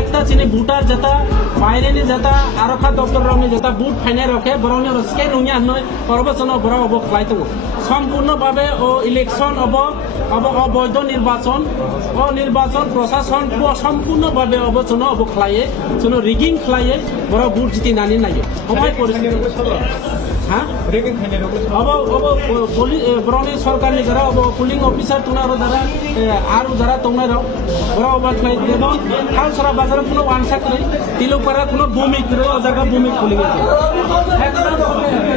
একটা চিনি বুটার যেটা বাইরে যেটা আরক্ষা দপ্তর রঙে যেটা বুট ফাইনে রক্ষে বরং রসকে রঙিয়া নয় পরবর্তন বড় অব খাইতো সম্পূর্ণভাবে ও ইলেকশন অবৈধ নির্বাচন প্রশাসন সম্পূর্ণভাবে অবচন অবখ্লায়ে রিগিং খ্লায়ে বড় বুট জিতি নানি নাই সবাই পরিস্থিতি হ্যাঁ বরং সরকার নিজেরা পুলিং অফিসার তোমার দ্বারা আর যারা তোমার বড় অবাক এবং হাল সারা বাজারে কোনো ওয়ানসাক নেই তিলুপাড়া কোনো ভূমিক রয়ে ও জায়গা ভূমিক পুলিং আছে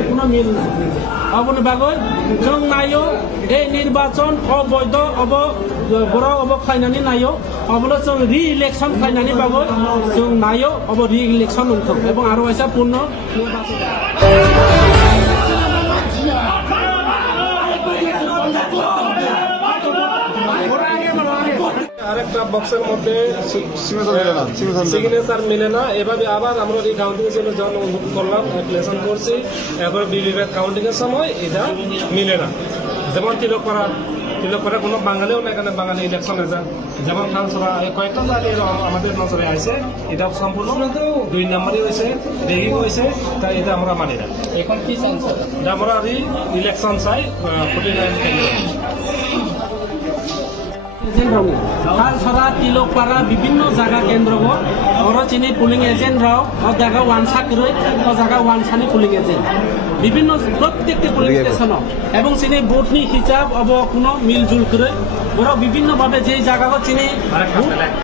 কোনো মিল নাই অবন বাগৈ जों नायो এই নির্বাচন অবৈধ বড় খাইনানি নাयो অবলো जों রি ইলেকশন খাইনানি বাগৈ जों नायो রি ইলেকশন উঠক এবং আরো আছে পূর্ণ আরেকটা বক্সের মধ্যে সিগনেচার মিলে না এভাবে আবার আমরা এই কাউন্টিং এর জন্য যখন অনুভব করলাম ক্যালকুলেশন করছি এরপরে বিলিভের কাউন্টিং এর সময় এটা মিলে না যেমন তিলকপাড়া কোনো বাঙালিও না এখানে বাঙালি ইলেকশনে যান যেমন খানসরা কয়েকটা জায়গায় আমাদের নজরে আছে এটা সম্পূর্ণ 2 নম্বরই হয়েছে রেগিং হয়েছে তাই এটা আমরা মানি না এখন কি চাইছে আমরা ইলেকশন চাই 49 খালসরা তিলকপাড়া বিভিন্ন জায়গা কেন্দ্র চিনি পুলিং এজেন্ট রাও জায়গা ওয়ানসাক রয়ে জায়গা ওয়ানসানি পুলিং এজেন্ট বিভিন্ন প্রত্যেকটি পুলিং স্টেশন এবং চিনি ভোটনি হিসাব কোনো মিলজুল করে ওরা বিভিন্নভাবে যে জায়গা চিনি